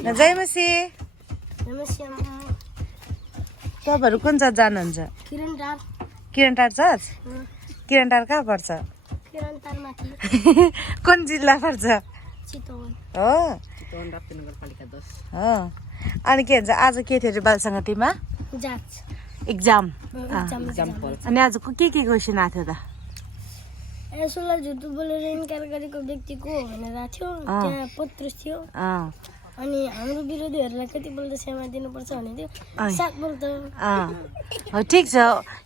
जय मसी तपाईँहरू कुन चर्च जानुहुन्छ किरण टार चर्च किरण टार कहाँ पर्छ कुन जिल्ला पर्छ हो अनि के भन्छ आज के थियो अरे बालसङ्गतिमा एक्जाम अनि आज के क्वेसन आएको थियो त यसोलाई झुटो बोलेर इन्कार गरेको व्यक्तिको भनेर थियो त्यहाँ पत्रुस थियो अनि हाम्रो विरोधीहरूलाई कति बोल्दा क्षमा दिनुपर्छ भने थियो 7 बोल्दा ठिक छ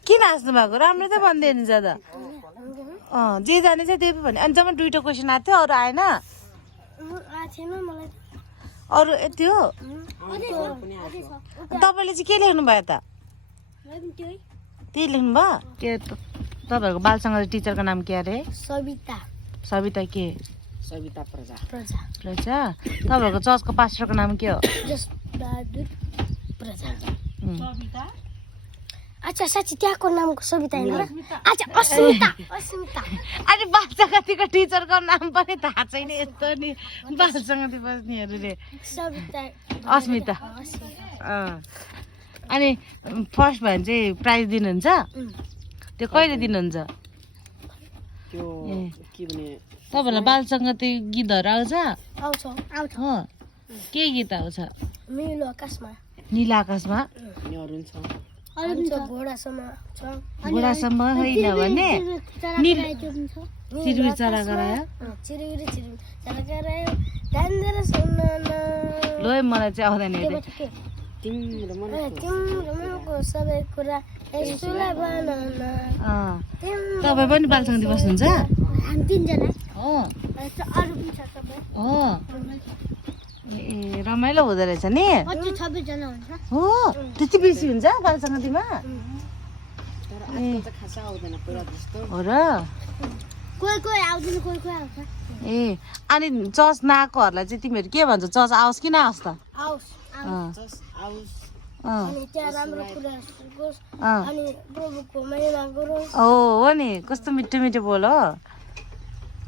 किन हाँस्नु भएको राम्रो त भन्दै हुनुहुन्छ त जे जाने चाहिँ त्यही भने अनि जम्मा 2टा क्वेसन आएको थियो अरू आएन थिएन मलाई अरू यति हो तपाईँले चाहिँ के लेख्नु भयो त त्यही लेख्नु भयो के तपाईँहरूको बालसँग टिचरको नाम के अरे सविता सविता के सविता प्रजा प्रजा तपाईँहरूको चर्चको पास्टरको नाम के हो जसबहादुर प्रजा सविता अच्छा साँच्ची त्यहाँको नामको सविता हैन र अच्छा अस्मिता अनि बालसङ्गतिको टिचरको नाम पनि थाहा छैन यस्तो नि बालसङ्गति बस्नेहरूले सविता अस्मिता अनि फर्स्ट भयो भने चाहिँ प्राइज दिनुहुन्छ त्यो कहिले दिनुहुन्छ तपाईँहरूलाई बालसङ्गति गीतहरू आउँछ हो के गीत आउँछ नीलो आकाशमा नीला आकाशमा घोडासम्म होइन भने चिरबिर चरा गरायो लो मलाई चाहिँ आउँदैन अरे तिम्रो मनको सबै कुरा यसोलाई बनाउन तपाईँ पनि बालसङ्गति बस्नुहुन्छ हामी 3 जना हो अरु पनि छ सबै हो ए रमाइलो हुँदो रहेछ नि 26 जना हुन्छ हो त्यति बेसी हुन्छ बालसङ्गतिमा हो र कोही आउँदैन कोही आउँछ ए अनि चर्च नआएकोहरूलाई चाहिँ तिमीहरू के भन्छ चर्च आओस् कि नआओस् त अनि त्यहाँ राम्रो कुरा गरोस् अनि प्रभुको महिमा गरोस् हो नि कस्तो मिठो मिठो बोल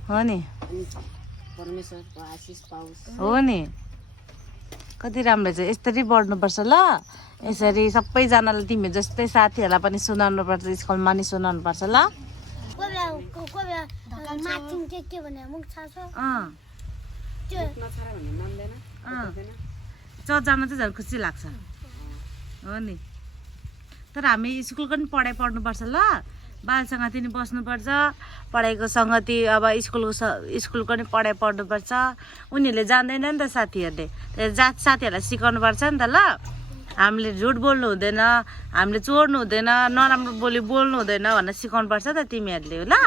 हो नि परमेश्वरको आशीष पाओस् हो नि कति राम्रो छ यसरी बढ्नुपर्छ ल यसरी सबैजनालाई तिमी जस्तै साथीहरूलाई पनि सुनाउनु पर्छ स्कुलमा नि सुनाउनु पर्छ ल चर्च जान चाहिँ झन् खुसी लाग्छ हो नि तर हामी स्कुलको पनि पढाइ पढ्नुपर्छ ल बालसङ्गति नि बस्नुपर्छ पढाइको सङ्गति अब स्कुलको नि पढाइ पढ्नुपर्छ उनीहरूले जान्दैन नि त साथीहरूले साथीहरूलाई सिकाउनु पर्छ नि त ल हामीले झुट बोल्नु हुँदैन हामीले चोर्नु हुँदैन नराम्रो बोल्नु हुँदैन भनेर सिकाउनु पर्छ त तिमीहरूले ल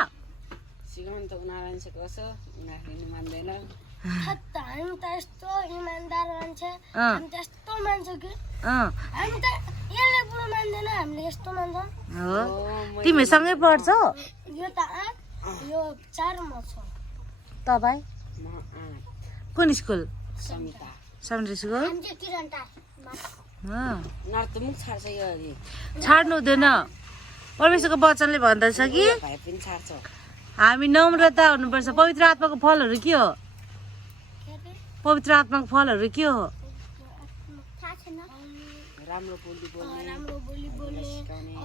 सिकाउनु त उनीहरूले सिकाउँछ उनीहरूले मान्दैन हामी त यस्तो इमानदार मान्छे हामी त यस्तो मान्छ कि हामी त यसले पुरो मान्दैन हामीले यस्तो मान्छ हो तिमी सँगै पढ्छौ यो त 8 यो 4 म छ तपाईँ म 8 कुन स्कुल समिता समिता स्कुल हामी चाहिँ किरण टार नर्त मुख छाड्छ यो छाड्नु हुँदैन परमेश्वरको वचनले भन्दछ कि भाइ पनि छाड्छ हामी नम्रता हुनुपर्छ पवित्र आत्माको फलहरू के हो पवित्र आत्माको फलहरू के हो राम्रो बोली बोल्ने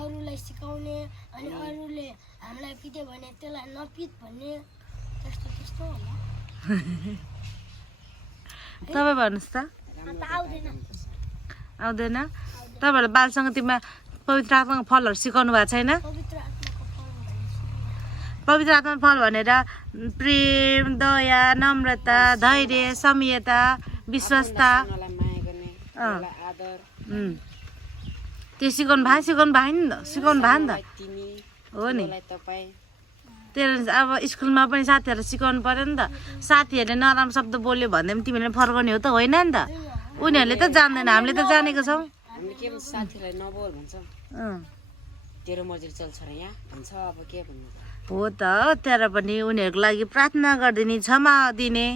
अरूलाई सिकाउने अनि अरूले हामीलाई पिट्यो भने त्यसलाई नपिट भन्ने त्यस्तो त्यस्तो होला तपाईँ भन्नुहोस् त आउँदैन तपाईँहरूले बालसङ्गतिमा पवित्र आत्माको फलहरू सिकाउनु भएको छैन पवित्र आत्माको फल भनेर प्रेम दया नम्रता धैर्य संयता विश्वासता त्यो सिकाउनु भयो नि त हो नि तेरो अब स्कुलमा पनि साथीहरूलाई सिकाउनु पर्यो नि त साथीहरूले नराम्रो शब्द बोल्यो भन्दा पनि तिमीहरूले फर्काउने हो त होइन नि त उनीहरूले त जान्दैन हामीले त जानेको छौँ हामीले के भन्छ साथीलाई नबोल भन्छ तेरो मजुरी चल्छ र यहाँ भन्छ अब के भन्नु हो त तर पनि उनीहरूको लागि प्रार्थना गरिदिने क्षमा दिने